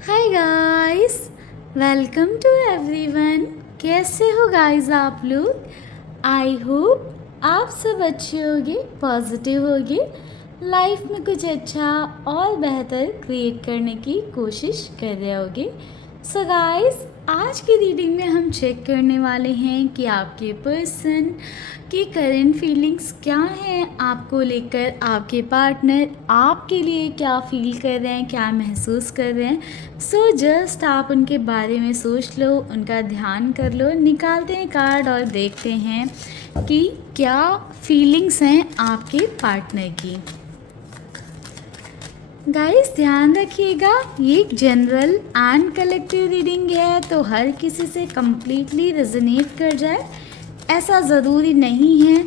Hi guys, welcome to everyone. कैसे हो guys आप लोग? आई होप आप सब अच्छे होगे, पॉजिटिव होगे, लाइफ में कुछ अच्छा और बेहतर क्रिएट करने की कोशिश कर रहे होगे। सो गाइस, आज की रीडिंग में हम चेक करने वाले हैं कि आपके पर्सन की करंट फीलिंग्स क्या हैं आपको लेकर, आपके पार्टनर आपके लिए क्या फील कर रहे हैं, क्या महसूस कर रहे हैं। सो जस्ट आप उनके बारे में सोच लो, उनका ध्यान कर लो। निकालते हैं कार्ड और देखते हैं कि क्या फीलिंग्स हैं आपके पार्टनर की। गाइस ध्यान रखिएगा, ये एक जनरल एंड कलेक्टिव रीडिंग है, तो हर किसी से कम्प्लीटली रेजोनेट कर जाए ऐसा ज़रूरी नहीं है।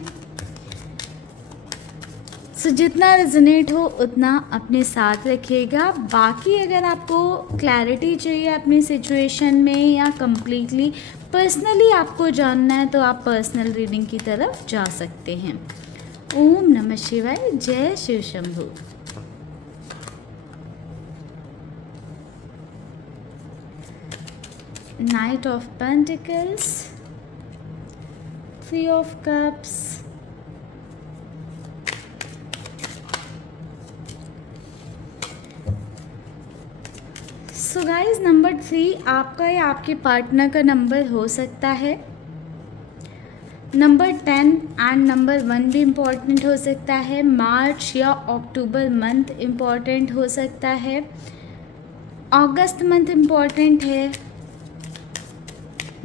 सो जितना रेजोनेट हो उतना अपने साथ रखिएगा। बाकी अगर आपको क्लैरिटी चाहिए अपनी सिचुएशन में या कम्प्लीटली पर्सनली आपको जानना है तो आप पर्सनल रीडिंग की तरफ जा सकते हैं। ओम नमः शिवाय, जय Shiv Shambhu. Knight of Pentacles, Three of Cups, so guys number 3 आपका या आपके पार्टनर का नंबर हो सकता है। नंबर 10 एंड नंबर 1 भी इम्पॉर्टेंट हो सकता है। मार्च या अक्टूबर मंथ इम्पॉर्टेंट हो सकता है। अगस्त मंथ इम्पॉर्टेंट है।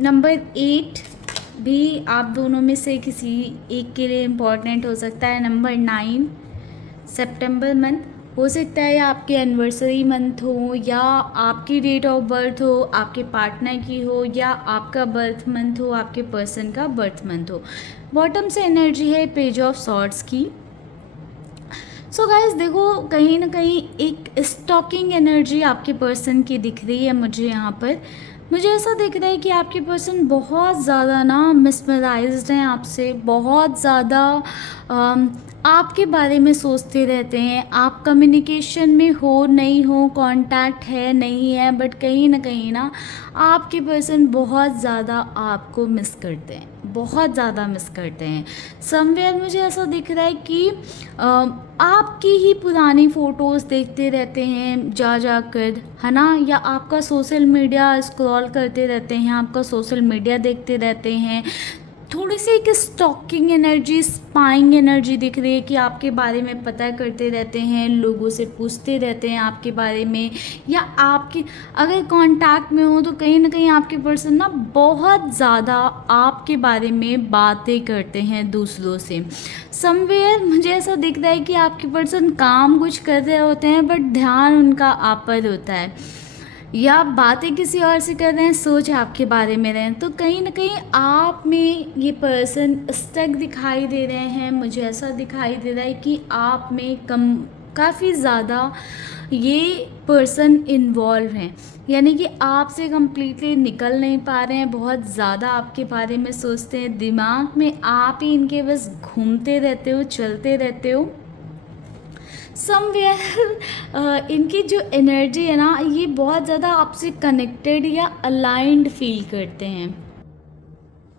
नंबर 8 भी आप दोनों में से किसी एक के लिए इम्पॉर्टेंट हो सकता है। नंबर 9 सितंबर मंथ हो सकता है, या आपके एनिवर्सरी मंथ हो, या आपकी डेट ऑफ बर्थ हो, आपके पार्टनर की हो, या आपका बर्थ मंथ हो, आपके पर्सन का बर्थ मंथ हो। बॉटम से एनर्जी है पेज ऑफ सॉर्ड्स की। सो गाइस देखो, कहीं ना कहीं एक स्टॉकिंग एनर्जी आपके पर्सन की दिख रही है मुझे यहाँ पर। मुझे ऐसा दिख रहा है कि आपके पर्सन बहुत ज़्यादा ना मिसमराइज्ड हैं आपसे, बहुत ज़्यादा आपके बारे में सोचते रहते हैं। आप कम्युनिकेशन में हो नहीं हो, कांटेक्ट है नहीं है, बट कहीं ना आपके पर्सन बहुत ज़्यादा आपको मिस करते हैं, बहुत ज़्यादा मिस करते हैं। समवेयर मुझे ऐसा दिख रहा है कि आपकी ही पुरानी फ़ोटोज़ देखते रहते हैं जा कर, है ना, या आपका सोशल मीडिया स्क्रॉल करते रहते हैं, आपका सोशल मीडिया देखते रहते हैं। थोड़ी सी एक स्टॉकिंग एनर्जी, स्पाइंग एनर्जी दिख रही है कि आपके बारे में पता करते रहते हैं, लोगों से पूछते रहते हैं आपके बारे में, या आपके अगर कांटेक्ट में हो तो कहीं ना कहीं आपके पर्सन ना बहुत ज़्यादा आपके बारे में बातें करते हैं दूसरों से। समवेयर मुझे ऐसा दिख रहा है कि आपके पर्सन काम कुछ कर रहे होते हैं बट ध्यान उनका आप पर होता है, या बातें किसी और से कर रहे हैं, सोच आपके बारे में रहे हैं। तो कहीं ना कहीं आप में ये पर्सन स्टक दिखाई दे रहे हैं। मुझे ऐसा दिखाई दे रहा है कि आप में काफ़ी ज़्यादा ये पर्सन इन्वॉल्व हैं, यानी कि आपसे कम्प्लीटली निकल नहीं पा रहे हैं। बहुत ज़्यादा आपके बारे में सोचते हैं, दिमाग में आप ही इनके बस घूमते रहते हो, चलते रहते हो। समवेयर इनकी जो एनर्जी है ना, ये बहुत ज़्यादा आपसे कनेक्टेड या अलाइंड फील करते हैं।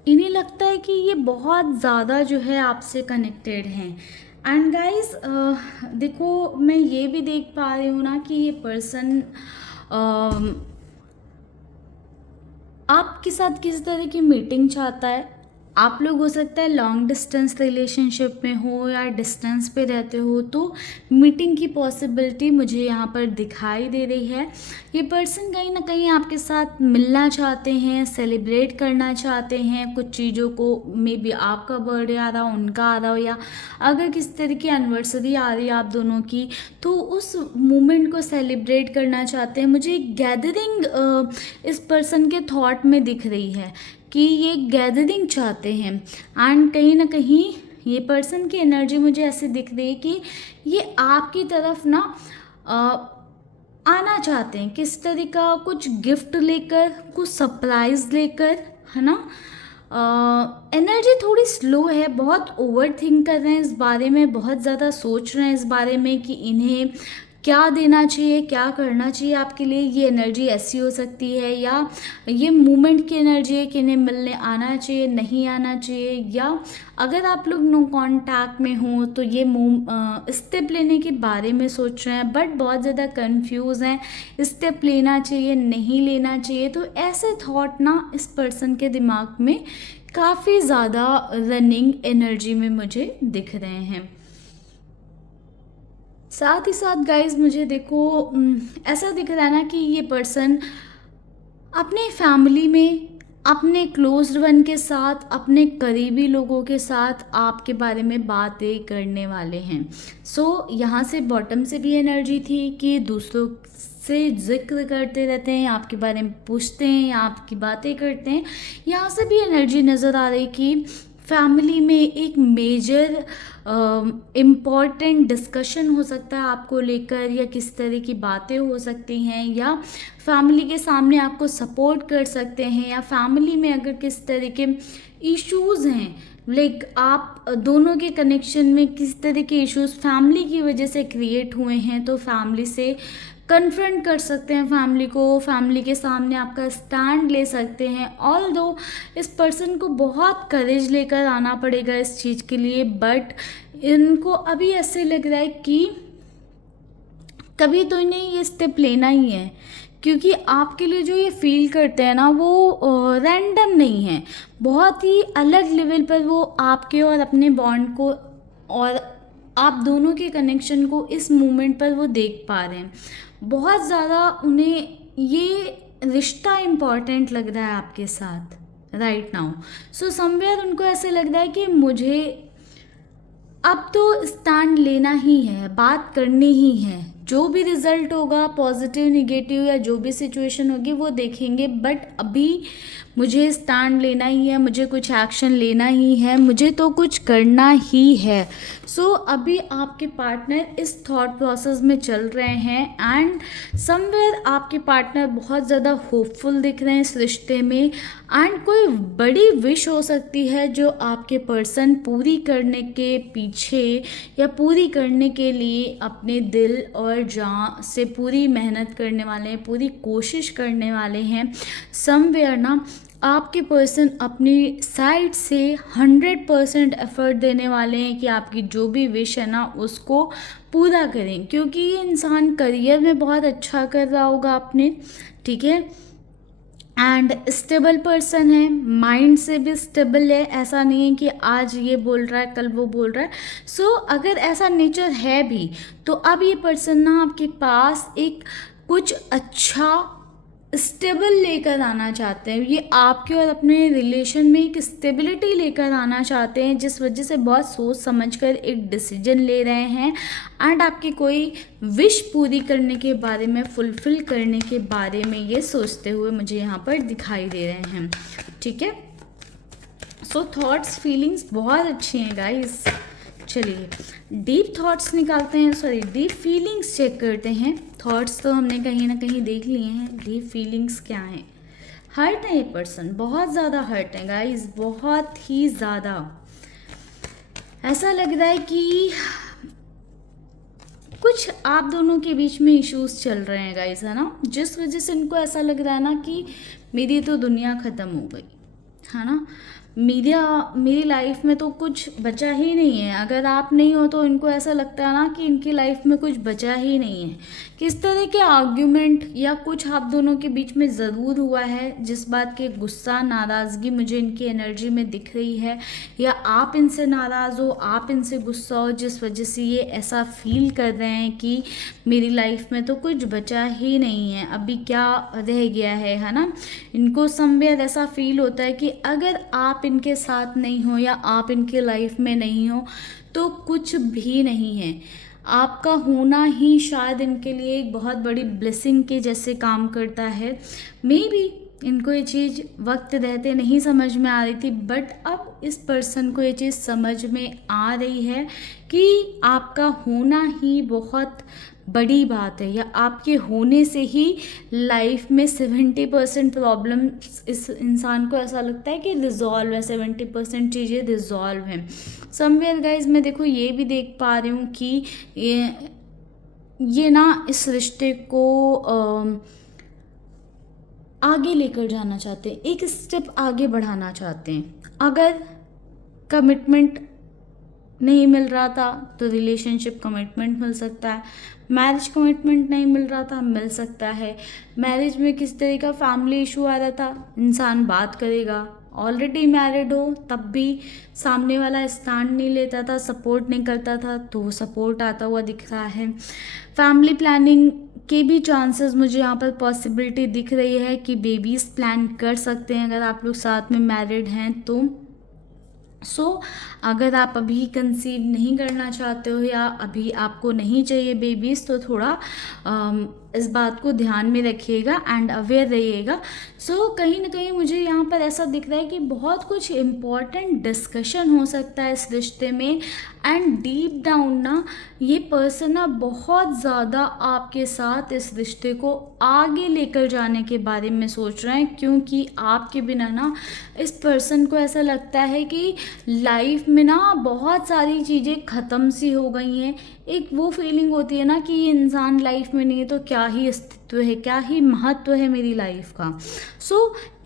इन्हें लगता है कि ये बहुत ज़्यादा जो है आपसे कनेक्टेड हैं। एंड गाइस देखो, मैं ये भी देख पा रही हूँ ना कि ये पर्सन आपके साथ किस तरह की मीटिंग चाहता है। आप लोग हो सकता है लॉन्ग डिस्टेंस रिलेशनशिप में हो या डिस्टेंस पे रहते हो, तो मीटिंग की पॉसिबिलिटी मुझे यहाँ पर दिखाई दे रही है। ये पर्सन कहीं ना कहीं आपके साथ मिलना चाहते हैं, सेलिब्रेट करना चाहते हैं कुछ चीज़ों को। मे बी आपका बर्थडे आ रहा हो, उनका आ रहा हो, या अगर किस तरह की एनिवर्सरी आ रही है आप दोनों की, तो उस मोमेंट को सेलिब्रेट करना चाहते हैं। मुझे एक गैदरिंग इस पर्सन के थॉट में दिख रही है कि ये गैदरिंग चाहते हैं। एंड कहीं ना कहीं ये पर्सन की एनर्जी मुझे ऐसे दिख रही है कि ये आपकी तरफ ना आना चाहते हैं, किस तरह का कुछ गिफ्ट लेकर, कुछ सरप्राइज लेकर, है ना। एनर्जी थोड़ी स्लो है, बहुत ओवर थिंक कर रहे हैं इस बारे में, बहुत ज़्यादा सोच रहे हैं इस बारे में कि इन्हें क्या देना चाहिए, क्या करना चाहिए आपके लिए, ये एनर्जी ऐसी हो सकती है, या ये मूवमेंट की एनर्जी है कि इन्हें मिलने आना चाहिए, नहीं आना चाहिए, या अगर आप लोग नो कांटेक्ट में हो तो ये स्टेप लेने के बारे में सोच रहे हैं बट बहुत ज़्यादा कंफ्यूज हैं, स्टेप लेना चाहिए नहीं लेना चाहिए, तो ऐसे थॉट ना इस पर्सन के दिमाग में काफ़ी ज़्यादा रनिंग एनर्जी में मुझे दिख रहे हैं। साथ ही साथ गाइज मुझे देखो ऐसा दिख रहा है ना कि ये पर्सन अपने फैमिली में, अपने क्लोज्ड वन के साथ, अपने करीबी लोगों के साथ आपके बारे में बातें करने वाले हैं। यहाँ से बॉटम से भी एनर्जी थी कि दूसरों से जिक्र करते रहते हैं, आपके बारे में पूछते हैं या आपकी बातें करते हैं। यहाँ से भी एनर्जी नज़र आ रही कि फैमिली में एक मेजर इम्पॉर्टेंट डिस्कशन हो सकता है आपको लेकर, या किस तरह की बातें हो सकती हैं, या फैमिली के सामने आपको सपोर्ट कर सकते हैं, या फैमिली में अगर किस तरह के इश्यूज़ हैं, लाइक आप दोनों के कनेक्शन में किस तरह के इश्यूज फैमिली की वजह से क्रिएट हुए हैं, तो फैमिली से कन्फ्रंट कर सकते हैं फैमिली को, फैमिली के सामने आपका स्टैंड ले सकते हैं। ऑल्दो इस पर्सन को बहुत करेज लेकर आना पड़ेगा इस चीज़ के लिए, बट इनको अभी ऐसे लग रहा है कि कभी तो इन्हें ये स्टेप लेना ही है, क्योंकि आपके लिए जो ये फील करते हैं ना वो रैंडम नहीं है, बहुत ही अलग लेवल पर वो आपके और अपने बॉन्ड को और आप दोनों के कनेक्शन को इस मोमेंट पर वो देख पा रहे हैं। बहुत ज़्यादा उन्हें ये रिश्ता इम्पॉर्टेंट लग रहा है आपके साथ राइट नाउ। समवेयर उनको ऐसे लग रहा है कि मुझे अब तो स्टैंड लेना ही है, बात करनी ही है, जो भी रिजल्ट होगा पॉजिटिव निगेटिव या जो भी सिचुएशन होगी वो देखेंगे, बट अभी मुझे स्टैंड लेना ही है, मुझे कुछ एक्शन लेना ही है, मुझे तो कुछ करना ही है। अभी आपके पार्टनर इस थॉट प्रोसेस में चल रहे हैं एंड समवेयर आपके पार्टनर बहुत ज़्यादा होपफुल दिख रहे हैं इस रिश्ते में, एंड कोई बड़ी विश हो सकती है जो आपके पर्सन पूरी करने के पीछे या पूरी करने के लिए अपने दिल और जान से पूरी मेहनत करने वाले हैं, पूरी कोशिश करने वाले हैं। समवेयर ना आपके पर्सन अपनी साइड से 100% एफर्ट देने वाले हैं कि आपकी जो भी विश है ना उसको पूरा करें, क्योंकि ये इंसान करियर में बहुत अच्छा कर रहा होगा अपने, ठीक है, एंड स्टेबल पर्सन है, माइंड से भी स्टेबल है, ऐसा नहीं है कि आज ये बोल रहा है कल वो बोल रहा है। अगर ऐसा नेचर है भी तो अब ये पर्सन ना आपके पास एक कुछ अच्छा स्टेबल लेकर आना चाहते हैं, ये आपके और अपने रिलेशन में एक स्टेबिलिटी लेकर आना चाहते हैं, जिस वजह से बहुत सोच समझकर एक डिसीजन ले रहे हैं एंड आपकी कोई विश पूरी करने के बारे में, फुलफिल करने के बारे में ये सोचते हुए मुझे यहाँ पर दिखाई दे रहे हैं, ठीक है। थॉट्स फीलिंग्स बहुत अच्छी हैं गाइस। चलिए डीप थॉट्स निकालते हैं, सॉरी डीप फीलिंग्स चेक करते हैं। थॉट्स तो हमने कहीं ना कहीं देख लिए हैं, डीप फीलिंग्स क्या हैं। हर्ट है ये पर्सन, बहुत ज़्यादा हर्ट है गाइस, बहुत ही ज़्यादा। ऐसा लग रहा है कि कुछ आप दोनों के बीच में इश्यूज चल रहे हैं गाइस, है ना, जिस वजह से इनको ऐसा लग रहा है ना कि मेरी तो दुनिया ख़त्म हो गई, है ना, मेरी लाइफ में तो कुछ बचा ही नहीं है। अगर आप नहीं हो तो इनको ऐसा लगता है ना कि इनकी लाइफ में कुछ बचा ही नहीं है। किस तरह के आर्ग्यूमेंट या कुछ आप दोनों के बीच में ज़रूर हुआ है, जिस बात के गुस्सा नाराज़गी मुझे इनकी एनर्जी में दिख रही है, या आप इनसे नाराज़ हो, आप इनसे गुस्सा हो, जिस वजह से ये ऐसा फील कर रहे हैं कि मेरी लाइफ में तो कुछ बचा ही नहीं है, अभी क्या रह गया है ना। इनको समवेयर ऐसा फील होता है कि अगर आप इनके साथ नहीं हो या आप इनके लाइफ में नहीं हो तो कुछ भी नहीं है। आपका होना ही शायद इनके लिए एक बहुत बड़ी ब्लेसिंग के जैसे काम करता है। मे बी इनको ये चीज़ वक्त रहते नहीं समझ में आ रही थी, बट अब इस पर्सन को ये चीज़ समझ में आ रही है कि आपका होना ही बहुत बड़ी बात है, या आपके होने से ही लाइफ में 70% प्रॉब्लम इस इंसान को ऐसा लगता है कि रिजॉल्व है, 70% चीज़ें रिजॉल्व हैं। समवेयर गाइज मैं देखो ये भी देख पा रही हूँ कि ये ये ना इस रिश्ते को आगे लेकर जाना चाहते हैं, एक स्टेप आगे बढ़ाना चाहते हैं। अगर कमिटमेंट नहीं मिल रहा था तो रिलेशनशिप कमिटमेंट मिल सकता है, मैरिज कमिटमेंट नहीं मिल रहा था मिल सकता है, मैरिज में किस तरह का फैमिली इशू आ रहा था इंसान बात करेगा। ऑलरेडी मैरिड हो तब भी सामने वाला स्टैंड नहीं लेता था, सपोर्ट नहीं करता था, तो वो सपोर्ट आता हुआ दिख रहा है। फैमिली प्लानिंग के भी चांसेस मुझे यहाँ पर पॉसिबिलिटी दिख रही है कि बेबीज़ प्लान कर सकते हैं अगर आप लोग साथ में मैरिड हैं तो। अगर आप अभी कंसीव नहीं करना चाहते हो या अभी आपको नहीं चाहिए बेबीज़ तो थोड़ा इस बात को ध्यान में रखिएगा एंड अवेयर रहिएगा। कहीं ना कहीं मुझे यहाँ पर ऐसा दिख रहा है कि बहुत कुछ इम्पॉर्टेंट डिस्कशन हो सकता है इस रिश्ते में एंड डीप डाउन ना ये पर्सन ना बहुत ज़्यादा आपके साथ इस रिश्ते को आगे लेकर जाने के बारे में सोच रहे हैं, क्योंकि आपके बिना ना इस पर्सन को ऐसा लगता है कि लाइफ में ना बहुत सारी चीज़ें ख़त्म सी हो गई हैं। एक वो फीलिंग होती है ना कि ये इंसान लाइफ में नहीं है तो क्या ही अस्तित्व है, क्या ही महत्व है मेरी लाइफ का।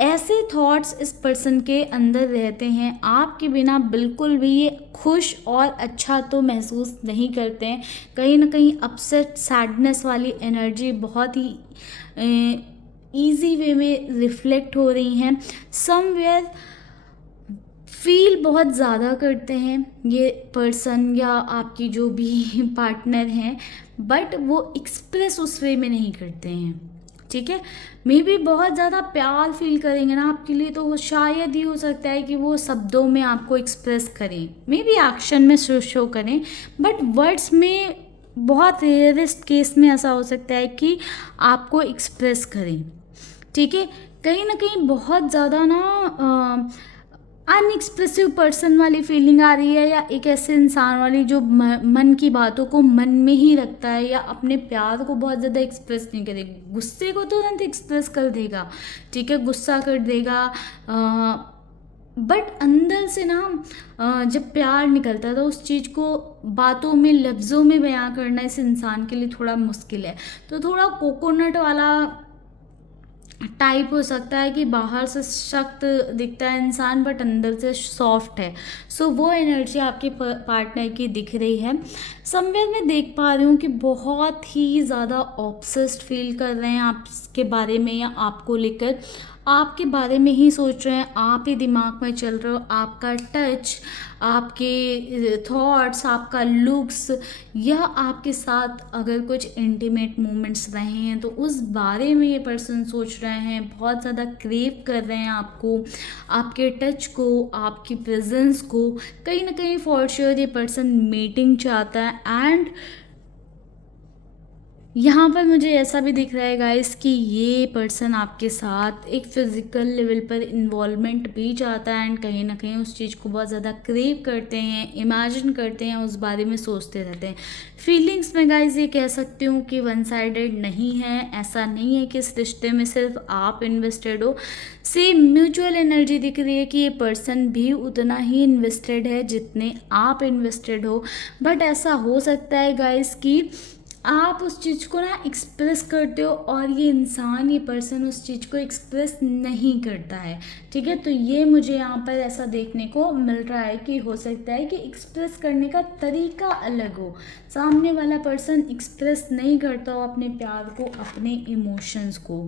ऐसे थॉट्स इस पर्सन के अंदर रहते हैं। आपके बिना बिल्कुल भी ये खुश और अच्छा तो महसूस नहीं करते हैं। कहीं ना कहीं अपसेट सैडनेस वाली एनर्जी बहुत ही ईजी वे में रिफ्लेक्ट हो रही हैं। समवेयर फील बहुत ज़्यादा करते हैं ये पर्सन या आपकी जो भी पार्टनर हैं, बट वो एक्सप्रेस उस वे में नहीं करते हैं। ठीक है, मे भी बहुत ज़्यादा प्यार फील करेंगे ना आपके लिए तो वो शायद ही हो सकता है कि वो शब्दों में आपको एक्सप्रेस करें, मे भी एक्शन में शो करें, बट वर्ड्स में बहुत रेयरेस्ट केस में ऐसा हो सकता है कि आपको एक्सप्रेस करें। ठीक है, कहीं ना कहीं बहुत ज़्यादा ना अनएक्सप्रेसिव पर्सन वाली फीलिंग आ रही है, या एक ऐसे इंसान वाली जो मन की बातों को मन में ही रखता है या अपने प्यार को बहुत ज़्यादा एक्सप्रेस नहीं करेगा। गुस्से को तुरंत एक्सप्रेस कर देगा, ठीक है, गुस्सा कर देगा, बट अंदर से ना जब प्यार निकलता है तो उस चीज़ को बातों में लफ्ज़ों में बयां करना इस इंसान के लिए थोड़ा मुश्किल है। तो थोड़ा कोकोनट वाला टाइप हो सकता है कि बाहर से सख्त दिखता है इंसान बट अंदर से सॉफ्ट है। वो एनर्जी आपके पार्टनर की दिख रही है। समवेयर मैं देख पा रही हूँ कि बहुत ही ज़्यादा ऑब्सेस्ड फील कर रहे हैं आपके बारे में या आपको लेकर, आपके बारे में ही सोच रहे हैं, आप ही दिमाग में चल रहे हो। आपका टच, आपके थॉट्स, आपका लुक्स या आपके साथ अगर कुछ इंटीमेट मोमेंट्स रहे हैं तो उस बारे में ये पर्सन सोच रहे हैं, बहुत ज़्यादा क्रेव कर रहे हैं आपको, आपके टच को, आपकी प्रेजेंस को। कहीं ना कहीं फॉर श्योर ये पर्सन मीटिंग चाहता है एंड यहाँ पर मुझे ऐसा भी दिख रहा है गाइस कि ये पर्सन आपके साथ एक फिज़िकल लेवल पर इन्वॉल्वमेंट भी चाहता है एंड कहीं ना कहीं उस चीज़ को बहुत ज़्यादा क्रेव करते हैं, इमेजिन करते हैं, उस बारे में सोचते रहते हैं। फीलिंग्स में गाइस ये कह सकती हूँ कि वन साइडेड नहीं है। ऐसा नहीं है कि इस रिश्ते में सिर्फ आप इन्वेस्टेड हो, सेम म्यूचुअल एनर्जी दिख रही है कि ये पर्सन भी उतना ही इन्वेस्टेड है जितने आप इन्वेस्टेड हो। बट ऐसा हो सकता है गाइस कि आप उस चीज़ को ना एक्सप्रेस करते हो और ये इंसान, ये पर्सन उस चीज़ को एक्सप्रेस नहीं करता है। ठीक है, तो ये मुझे यहाँ पर ऐसा देखने को मिल रहा है कि हो सकता है कि एक्सप्रेस करने का तरीका अलग हो, सामने वाला पर्सन एक्सप्रेस नहीं करता हो अपने प्यार को, अपने इमोशंस को।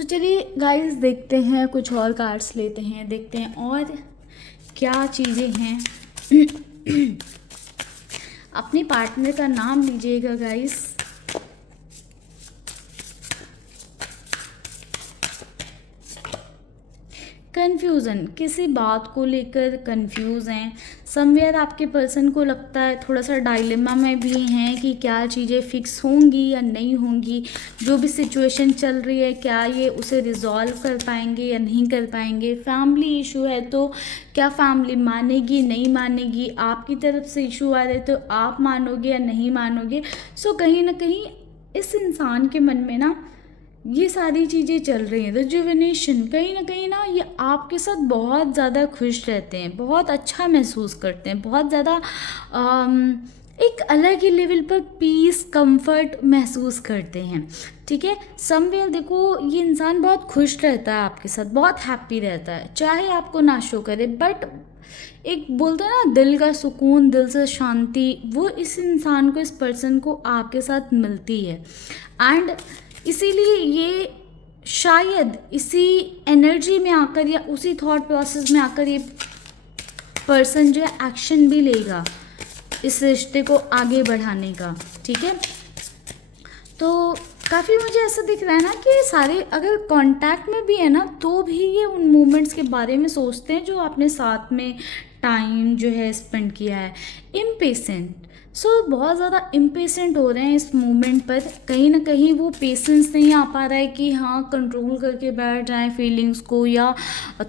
चलिए गाइस देखते हैं, कुछ और कार्ड्स लेते हैं, देखते हैं और क्या चीज़ें हैं। अपने पार्टनर का नाम लीजिएगा गाइस। कन्फ्यूज़न, किसी बात को लेकर कन्फ्यूज़ हैं। समवेयर आपके पर्सन को लगता है थोड़ा सा डायलेमा में भी हैं कि क्या चीज़ें फिक्स होंगी या नहीं होंगी, जो भी सिचुएशन चल रही है क्या ये उसे रिजॉल्व कर पाएंगे या नहीं कर पाएंगे। फैमिली इशू है तो क्या फैमिली मानेगी नहीं मानेगी, आपकी तरफ से इशू आ रहे तो आप मानोगे या नहीं मानोगे। कहीं ना कहीं इस इंसान के मन में ना ये सारी चीज़ें चल रही हैं। रिजुविनेशन, कहीं ना ये आपके साथ बहुत ज़्यादा खुश रहते हैं, बहुत अच्छा महसूस करते हैं, बहुत ज़्यादा एक अलग ही लेवल पर पीस कंफर्ट महसूस करते हैं, ठीक है। समवेयर देखो ये इंसान बहुत खुश रहता है आपके साथ, बहुत हैप्पी रहता है, चाहे आपको ना शो करे, बट एक बोलते हैं ना दिल का सुकून, दिल से शांति, वो इस इंसान को, इस पर्सन को आपके साथ मिलती है। एंड इसीलिए ये शायद इसी एनर्जी में आकर या उसी थॉट प्रोसेस में आकर ये पर्सन जो है एक्शन भी लेगा इस रिश्ते को आगे बढ़ाने का, ठीक है। तो काफ़ी मुझे ऐसा दिख रहा है ना कि सारे अगर कांटेक्ट में भी है ना तो भी ये उन मोमेंट्स के बारे में सोचते हैं जो आपने साथ में टाइम जो है स्पेंड किया है। इम्पेशेंट, सो बहुत ज़्यादा इम्पेशेंट हो रहे हैं इस मोमेंट पर, कहीं ना कहीं वो पेशेंस नहीं आ पा रहा है कि हाँ कंट्रोल करके बैठ जाएं फीलिंग्स को या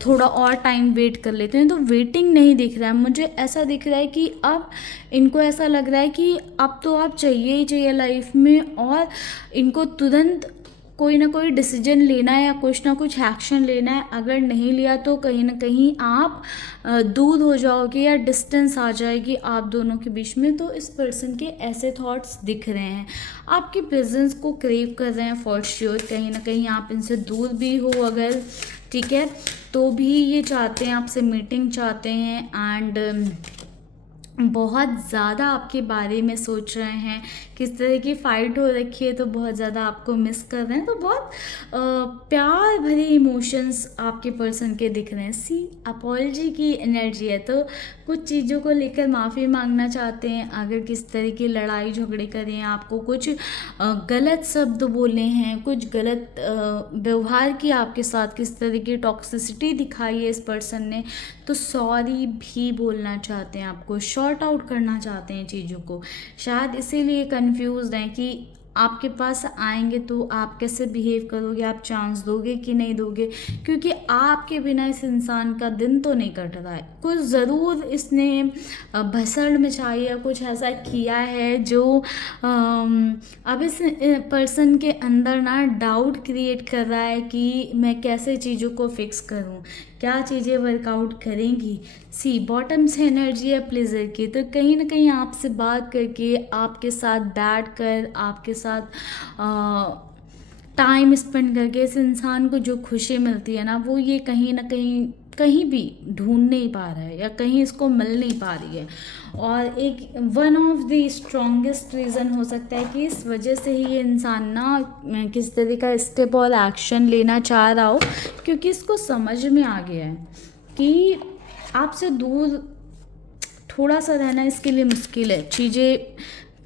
थोड़ा और टाइम वेट कर लेते हैं। तो वेटिंग नहीं दिख रहा है मुझे, ऐसा दिख रहा है कि अब इनको ऐसा लग रहा है कि अब तो आप चाहिए ही चाहिए लाइफ में, और इनको तुरंत कोई ना कोई डिसीजन लेना है या कुछ ना कुछ एक्शन लेना है। अगर नहीं लिया तो कहीं ना कहीं आप दूर हो जाओगे या डिस्टेंस आ जाएगी आप दोनों के बीच में। तो इस पर्सन के ऐसे थॉट्स दिख रहे हैं, आपकी प्रेजेंस को क्रेव कर रहे हैं फॉर श्योर। कहीं ना कहीं आप इनसे दूर भी हो अगर, ठीक है, तो भी ये चाहते हैं आपसे मीटिंग चाहते हैं। एंड बहुत ज़्यादा आपके बारे में सोच रहे हैं, किस तरह की फ़ाइट हो रखी है तो बहुत ज़्यादा आपको मिस कर रहे हैं। तो बहुत प्यार भरे इमोशंस आपके पर्सन के दिख रहे हैं। सी अपॉलजी की एनर्जी है, तो कुछ चीज़ों को लेकर माफ़ी मांगना चाहते हैं। अगर किस तरह की लड़ाई झगड़े करें, आपको कुछ गलत शब्द बोले हैं, कुछ गलत व्यवहार किया आपके साथ, किस तरह की टॉक्सिसिटी दिखाई है इस पर्सन ने, तो सॉरी भी बोलना चाहते हैं, आपको शॉर्ट आउट करना चाहते हैं चीज़ों को। शायद इसीलिए कंफ्यूज्ड हैं कि आपके पास आएंगे तो आप कैसे बिहेव करोगे, आप चांस दोगे कि नहीं दोगे, क्योंकि आपके बिना इस इंसान का दिन तो नहीं कट रहा है। कुछ ज़रूर इसने भसड़ मचाई या कुछ ऐसा किया है जो अब इस पर्सन के अंदर ना डाउट क्रिएट कर रहा है कि मैं कैसे चीज़ों को फिक्स करूं, क्या चीज़ें वर्कआउट करेंगी। सी बॉटम से एनर्जी है प्लेजर की, तो कहीं ना कहीं आपसे बात करके, आपके साथ बैठ कर, आपके साथ टाइम स्पेंड करके इस इंसान को जो खुशी मिलती है ना, वो ये कहीं ना कहीं कहीं भी ढूंढ नहीं पा रहा है या कहीं इसको मिल नहीं पा रही है। और एक one of the strongest reason हो सकता है कि इस वजह से ही ये इंसान ना किस तरह का स्टेप और एक्शन लेना चाह रहा हो, क्योंकि इसको समझ में आ गया है कि आपसे दूर थोड़ा सा रहना इसके लिए मुश्किल है, चीज़ें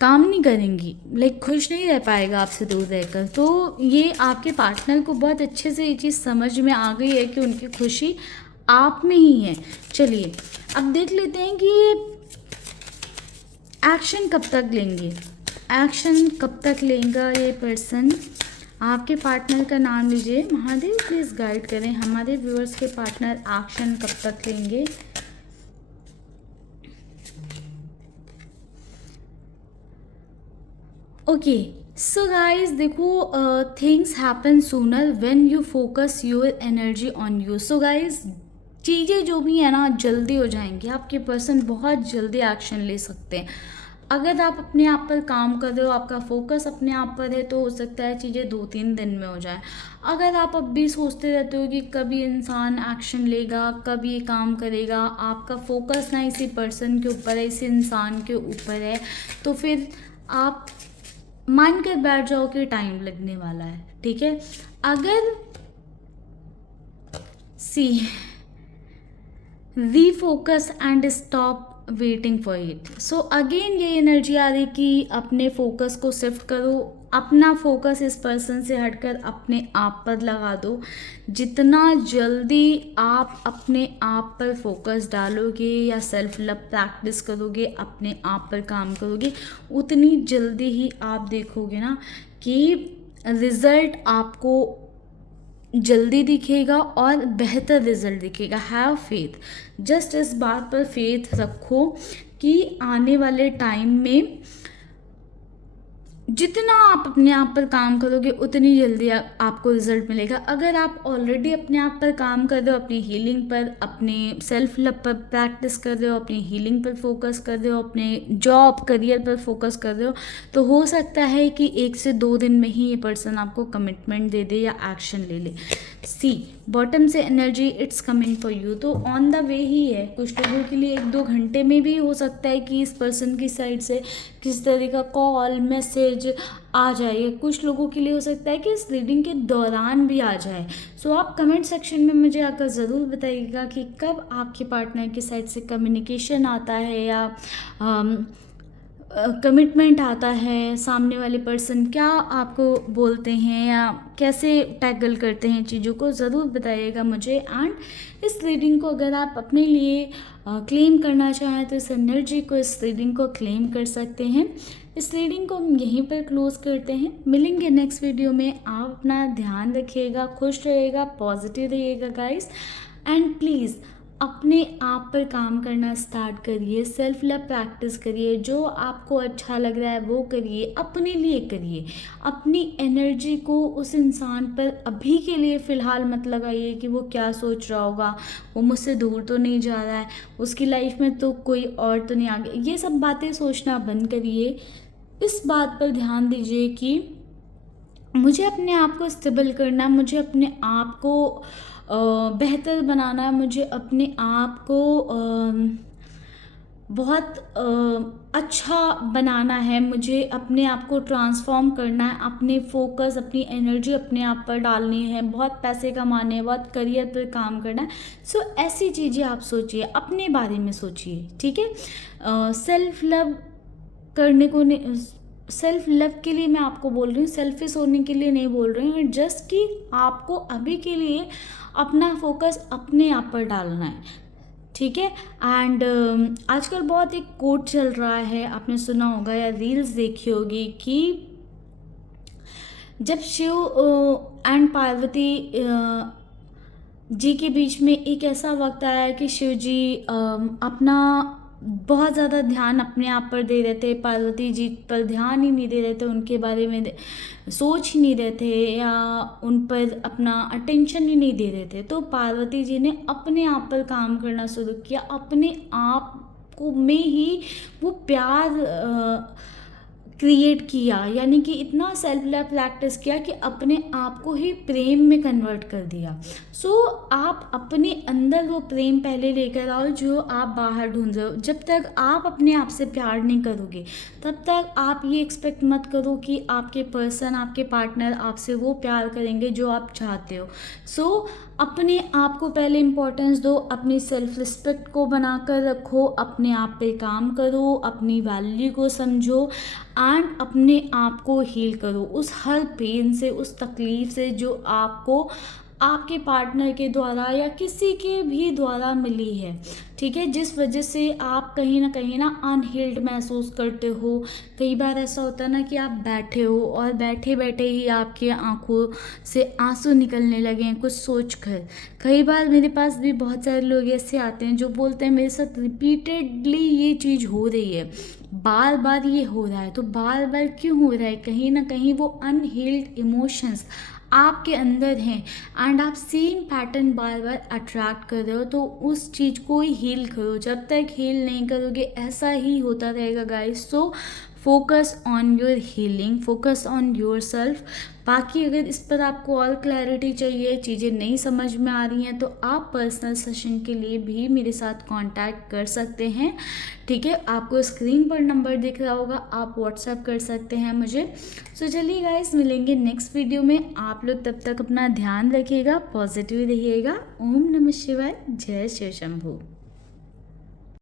काम नहीं करेंगी, लाइक खुश नहीं रह पाएगा आपसे दूर रहकर। तो ये आपके पार्टनर को बहुत अच्छे से ये चीज़ समझ में आ गई है कि उनकी खुशी आप में ही है। चलिए अब देख लेते हैं कि एक्शन कब तक लेंगे, एक्शन कब तक लेगा ये पर्सन। आपके पार्टनर का नाम लीजिए, महादेव प्लीज़ गाइड करें हमारे व्यूअर्स के पार्टनर एक्शन कब तक लेंगे। ओके सो गाइज देखो, things happen sooner when you focus your energy on you. So guys चीज़ें जो भी है ना जल्दी हो जाएंगी, आपके पर्सन बहुत जल्दी एक्शन ले सकते हैं। अगर आप अपने आप पर काम कर रहे हो, आपका फोकस अपने आप पर है, तो हो सकता है चीज़ें 2-3 दिन में हो जाए। अगर आप अब भी सोचते रहते हो कि कभी इंसान एक्शन लेगा, कभी ये काम करेगा, आपका फोकस ना इसी पर्सन के ऊपर है, इसी इंसान के ऊपर है, तो फिर आप मान कर बैठ जाओ कि टाइम लगने वाला है, ठीक है। अगर सी refocus and stop waiting for it. So again ये एनर्जी आ रही कि अपने फोकस को शिफ्ट करो, अपना फोकस इस पर्सन से हटकर अपने आप पर लगा दो। जितना जल्दी आप अपने आप पर फोकस डालोगे या सेल्फ लव प्रैक्टिस करोगे, अपने आप पर काम करोगे, उतनी जल्दी ही आप देखोगे ना कि रिज़ल्ट आपको जल्दी दिखेगा और बेहतर रिजल्ट दिखेगा। हैव फेथ, जस्ट इस बात पर फेथ रखो कि आने वाले टाइम में जितना आप अपने आप पर काम करोगे उतनी जल्दी आपको रिजल्ट मिलेगा। अगर आप ऑलरेडी अपने आप पर काम कर रहे हो, अपनी हीलिंग पर, अपने सेल्फ लव पर प्रैक्टिस कर रहे हो, अपनी हीलिंग पर फोकस कर रहे हो, अपने जॉब करियर पर फोकस कर रहे हो, तो हो सकता है कि 1 से 2 दिन में ही ये पर्सन आपको कमिटमेंट दे दे या एक्शन ले ले। सी बॉटम से energy it's coming for you, तो ऑन द वे ही है। कुछ लोगों के लिए 1-2 घंटे में भी हो सकता है कि इस पर्सन की साइड से किस तरह का कॉल मैसेज आ जाए। कुछ लोगों के लिए हो सकता है कि इस रीडिंग के दौरान भी आ जाए। सो आप कमेंट सेक्शन में मुझे आकर ज़रूर बताइएगा कि कब आपके पार्टनर की साइड से कम्युनिकेशन आता है या कमिटमेंट आता है, सामने वाले पर्सन क्या आपको बोलते हैं या कैसे टैकल करते हैं चीज़ों को, ज़रूर बताइएगा मुझे। एंड इस रीडिंग को अगर आप अपने लिए क्लेम करना चाहें तो इस एनर्जी को, इस रीडिंग को क्लेम कर सकते हैं। इस रीडिंग को हम यहीं पर क्लोज करते हैं। मिलेंगे नेक्स्ट वीडियो में। आप अपना ध्यान रखिएगा, खुश रहिएगा, पॉजिटिव रहिएगा गाइस। एंड प्लीज़ अपने आप पर काम करना स्टार्ट करिए, सेल्फ लव प्रैक्टिस करिए, जो आपको अच्छा लग रहा है वो करिए, अपने लिए करिए। अपनी एनर्जी को उस इंसान पर अभी के लिए फ़िलहाल मत लगाइए कि वो क्या सोच रहा होगा, वो मुझसे दूर तो नहीं जा रहा है, उसकी लाइफ में तो कोई और तो नहीं आ गया। ये सब बातें सोचना बंद करिए। इस बात पर ध्यान दीजिए कि मुझे अपने आप को स्टेबल करना है, मुझे अपने आप को बेहतर बनाना है, मुझे अपने आप को बहुत अच्छा बनाना है, मुझे अपने आप को ट्रांसफॉर्म करना है, अपने फोकस, अपनी एनर्जी अपने आप पर डालनी है, बहुत पैसे कमाने हैं, बहुत करियर पर काम करना है। सो ऐसी चीज़ें आप सोचिए, अपने बारे में सोचिए, ठीक है। सेल्फ लव करने को नहीं, सेल्फ लव के लिए मैं आपको बोल रही हूँ, सेल्फिश होने के लिए नहीं बोल रही हूँ। जस्ट कि आपको अभी के लिए अपना फोकस अपने आप पर डालना है, ठीक है। एंड आजकल बहुत एक कोट चल रहा है, आपने सुना होगा या रील्स देखी होगी कि जब शिव एंड पार्वती जी के बीच में एक ऐसा वक्त आया कि शिव जी अपना बहुत ज़्यादा ध्यान अपने आप पर दे रहे थे, पार्वती जी पर ध्यान ही नहीं दे रहे थे, उनके बारे में सोच ही नहीं रहे थे या उन पर अपना अटेंशन ही नहीं दे रहे थे। तो पार्वती जी ने अपने आप पर काम करना शुरू किया, अपने आप को में ही वो प्यार क्रिएट किया, यानी कि इतना सेल्फ लव प्रैक्टिस किया कि अपने आप को ही प्रेम में कन्वर्ट कर दिया। सो आप अपने अंदर वो प्रेम पहले लेकर आओ जो आप बाहर ढूंढ रहे हो। जब तक आप अपने आप से प्यार नहीं करोगे तब तक आप ये एक्सपेक्ट मत करो कि आपके पर्सन, आपके पार्टनर आपसे वो प्यार करेंगे जो आप चाहते हो। सो अपने आप को पहले इम्पोर्टेंस दो, अपनी सेल्फ रिस्पेक्ट को बनाकर रखो, अपने आप पे काम करो, अपनी वैल्यू को समझो एंड अपने आप को हील करो उस हर पेन से, उस तकलीफ़ से जो आपको आपके पार्टनर के द्वारा या किसी के भी द्वारा मिली है, ठीक है, जिस वजह से आप कहीं ना अनहील्ड महसूस करते हो। कई बार ऐसा होता है ना कि आप बैठे हो और बैठे बैठे ही आपके आंखों से आंसू निकलने लगे हैं कुछ सोच कर। कई बार मेरे पास भी बहुत सारे लोग ऐसे आते हैं जो बोलते हैं मेरे साथ रिपीटेडली ये चीज़ हो रही है, बार बार ये हो रहा है। तो बार बार क्यों हो रहा है? कहीं ना कहीं वो अनहील्ड इमोशंस आपके अंदर हैं एंड आप सेम पैटर्न बार बार अट्रैक्ट कर रहे हो। तो उस चीज़ को ही हील करो, जब तक हील नहीं करोगे ऐसा ही होता रहेगा guys. So focus on your healing, focus on your self. बाकी अगर इस पर आपको और क्लैरिटी चाहिए, चीज़ें नहीं समझ में आ रही हैं, तो आप पर्सनल सेशन के लिए भी मेरे साथ कांटेक्ट कर सकते हैं, ठीक है। आपको स्क्रीन पर नंबर दिख रहा होगा, आप व्हाट्सएप कर सकते हैं मुझे। सो चलिए गाइस, मिलेंगे नेक्स्ट वीडियो में। आप लोग तब तक अपना ध्यान रखिएगा, पॉजिटिव रहिएगा। ओम नमः शिवाय, जय शिव शंभू।